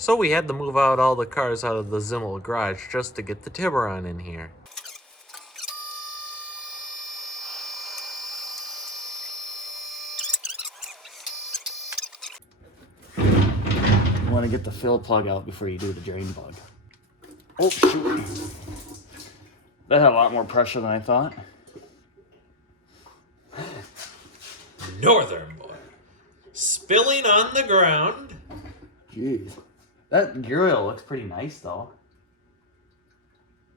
So we had to move out all the cars out of the Zimmel garage just to get the Tiburon in here. You want to get the fill plug out before you do the drain plug. Oh, shoot. That had a lot more pressure than I thought. Northern boy. Spilling on the ground. Jeez. That gear oil looks pretty nice, though.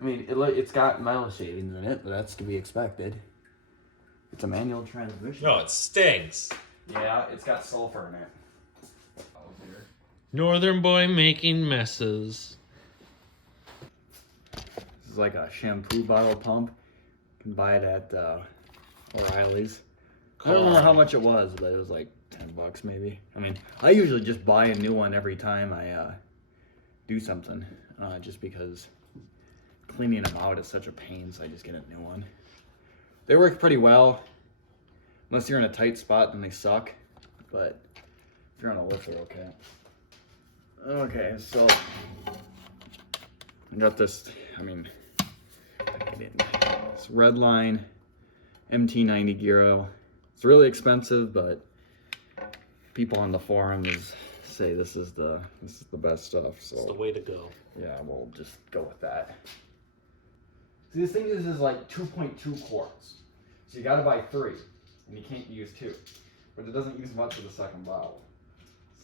I mean, it's got metal shavings in it, but that's to be expected. It's a manual transmission. No, it stinks. Yeah, it's got sulfur in it. Northern boy making messes. This is like a shampoo bottle pump. You can buy it at O'Reilly's. I don't remember how much it was, but it was like $10 maybe. I mean, I usually just buy a new one every time I do something, just because cleaning them out is such a pain, so I just get a new one. They work pretty well. Unless you're in a tight spot, then they suck. But if you're on a lift, they're okay. Okay, so I got this, this Redline MT90 gear oil. It's really expensive, but people on the forums say this is the best stuff. So It's the way to go. yeah, we'll just go with that. See, this thing uses like 2.2 quarts, so you got to buy 3, and you can't use 2. But it doesn't use much of the second bottle.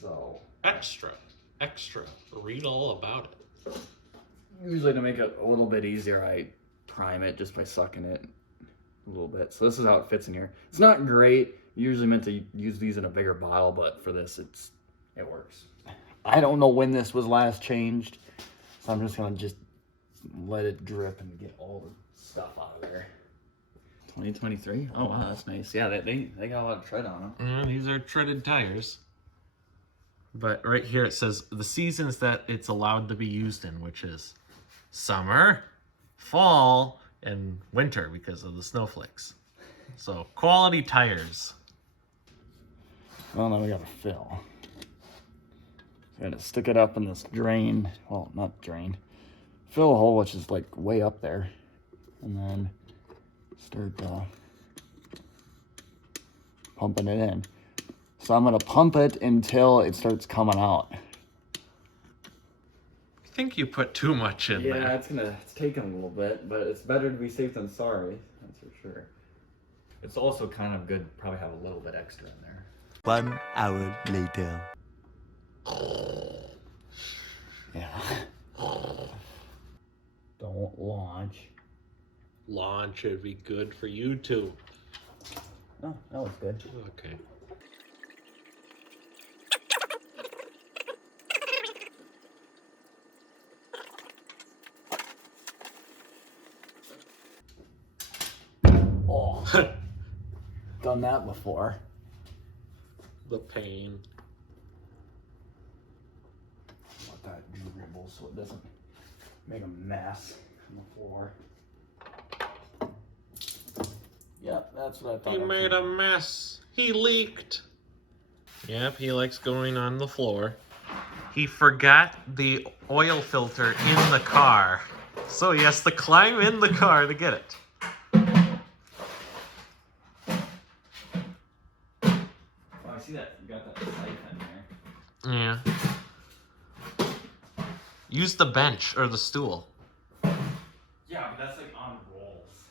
So Extra. Read all about it. usually to make it a little bit easier, I prime it just by sucking it a little bit. So this is how it fits in here. It's not great. Usually meant to use these in a bigger bottle, but for this, it works. I don't know when this was last changed, so I'm just gonna let it drip and get all the stuff out of there. 2023. Oh wow, that's nice. Yeah, they got a lot of tread on them. These are treaded tires. But right here it says the seasons that it's allowed to be used in, which is summer, fall, and winter because of the snowflakes. So quality tires. Well, now we gotta fill. So I'm gonna stick it up in this drain. Well, not drain. Fill a hole, which is like way up there, and then start pumping it in. So I'm gonna pump it until it starts coming out. I think you put too much in there. Yeah, it's taking a little bit, but it's better to be safe than sorry. That's for sure. It's also kind of good to probably have a little bit extra in there. 1 hour later. Yeah. Don't launch. Launch would be good for YouTube. Oh, that was good. Okay. Oh, done that before. The pain. Let that dribble so it doesn't make a mess on the floor. Yep, that's what I thought. He made a mess. He leaked. Yep, he likes going on the floor. He forgot the oil filter in the car. So he has to climb in the car to get it. Oh, I see that. You got that siphon there. Yeah. Use the bench or the stool. Yeah, but that's like on rolls.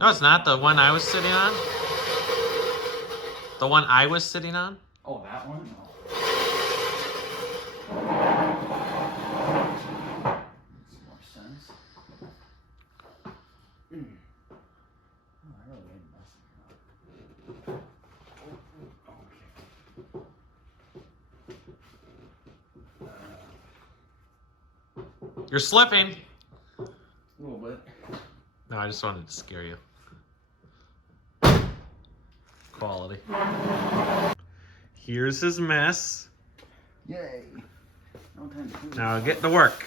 No, it's not the one I was sitting on. The one I was sitting on? Oh, that one? No. Makes more sense. Oh, I really made a mess of it. Okay. You're slipping. A little bit. No, I just wanted to scare you. Quality. Here's his mess. Yay. No time to do Now get to work.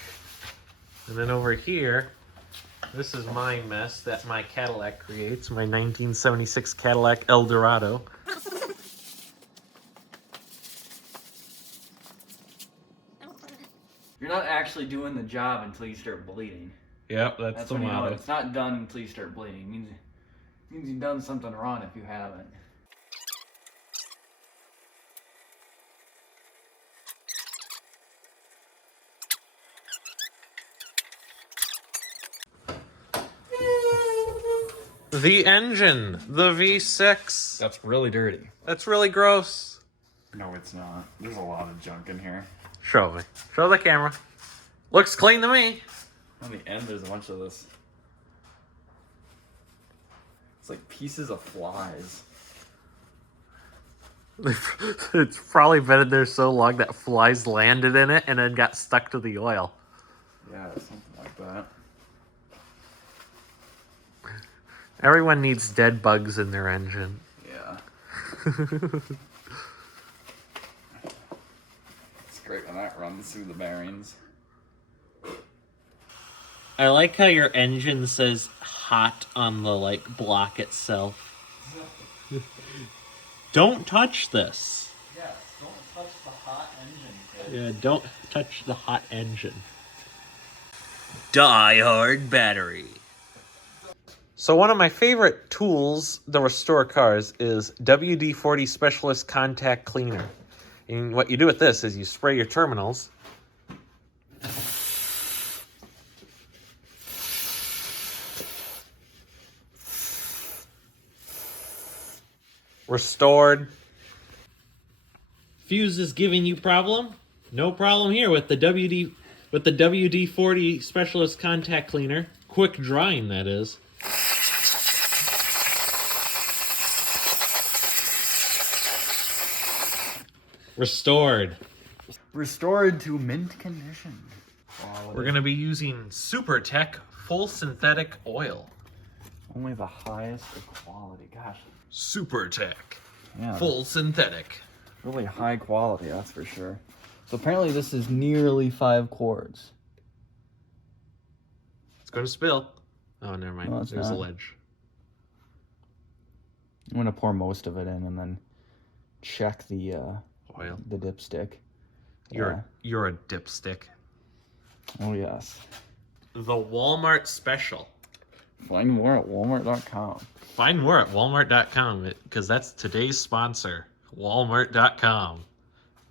And then over here, this is my mess that my Cadillac creates, my 1976 Cadillac Eldorado. You're not actually doing the job until you start bleeding. Yep, that's the when you know motto. it's not done until you start bleeding. It means you've done something wrong if you haven't. The engine, the V6. That's really dirty. That's really gross. No, it's not. There's a lot of junk in here. Show me. Show the camera. Looks clean to me. On the end, there's a bunch of this. It's like pieces of flies. It's probably been in there so long that flies landed in it and then got stuck to the oil. Yeah, something like that. Everyone needs dead bugs in their engine. Yeah. It's great when that runs through the bearings. I like how your engine says hot on the block itself. Don't touch this. Yes, don't touch the hot engine, kid. Yeah, don't touch the hot engine. Die Hard battery. So one of my favorite tools to restore cars is WD-40 Specialist Contact Cleaner. And what you do with this is you spray your terminals. Restored. Fuse is giving you problem? No problem here with the WD-40 Specialist Contact Cleaner. Quick drying, that is. Restored. Restored to mint condition. We're going to be using SuperTech full synthetic oil. Only the highest of quality. Gosh. SuperTech Yeah. full synthetic. Really high quality, that's for sure. So apparently this is nearly 5 quarts. It's going to spill. Oh, never mind. No, it's There's a not. ledge. I'm gonna pour most of it in and then check the Oil. dipstick. You're a dipstick. Oh yes. The Walmart special. Find more at walmart.com. Find more at walmart.com because that's today's sponsor. Walmart.com.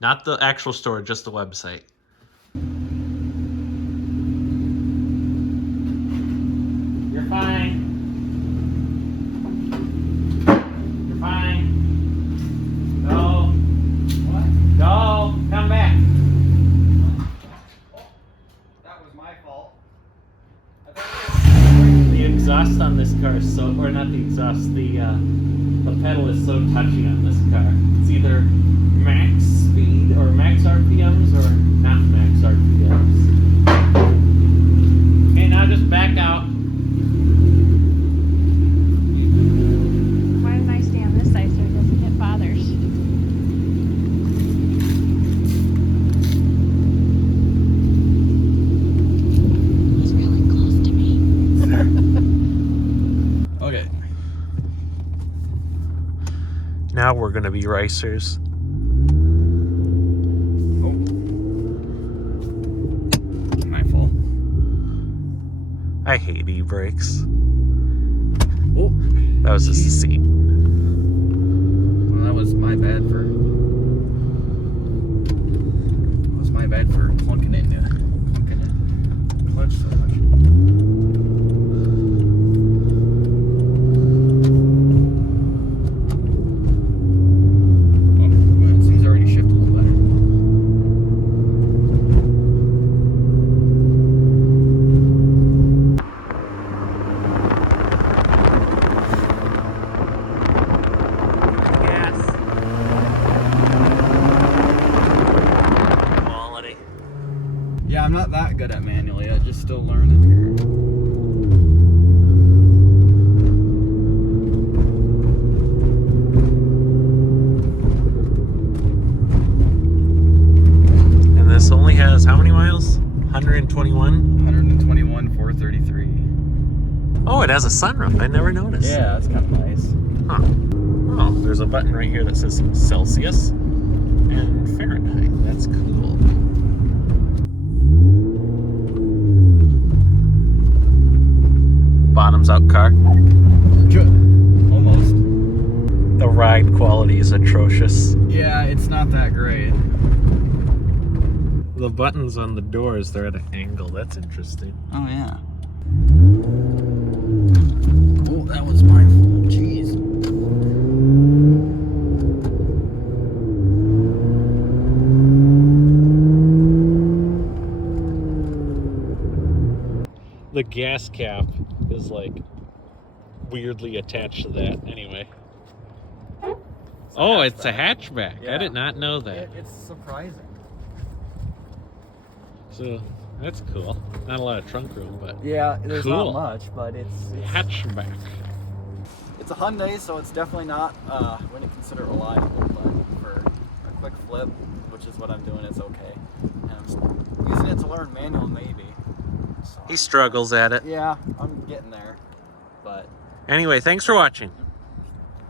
Not the actual store, just the website. You're fine. You're fine. Go. What? Go. Come back. That was my fault. The exhaust on this car is so, or not the exhaust, the pedal is so touchy on this car. It's either max speed or max RPMs or not max RPMs. Okay, now just back out. Why didn't I stay on this side so it doesn't hit fathers? He's really close to me. Okay. Now we're gonna be racers. Oh. My fault. I hate e-brakes. Oh. That was just a seat. Well, that was my bad for. That was my bad for clunking in clutch so much. Things already shift a little better. Gas. Quality. Yeah, I'm not that good at manual yet, just still learning here. And this only has how many miles? 121? 121, 433. Oh, it has a sunroof. I never noticed. Yeah, that's kind of nice. Huh. Oh, there's a button right here that says Celsius and Fahrenheit. That's cool. bottoms out car. Almost. The ride quality is atrocious. Yeah, it's not that great. The buttons on the doors, they're at an angle. That's interesting. Oh yeah. Oh, that was my fault. Jeez. The gas cap is like weirdly attached to that anyway. Oh, it's a hatchback. Yeah. I did not know that. It's surprising. So that's cool. Not a lot of trunk room, but Yeah, there's Cool. not much, but it's hatchback. It's a Hyundai, so it's definitely not, wouldn't consider it reliable, but for a quick flip, which is what I'm doing, it's okay. And I'm using it to learn manual, maybe. So, He struggles at it. yeah, I'm getting there, but Anyway, thanks for watching.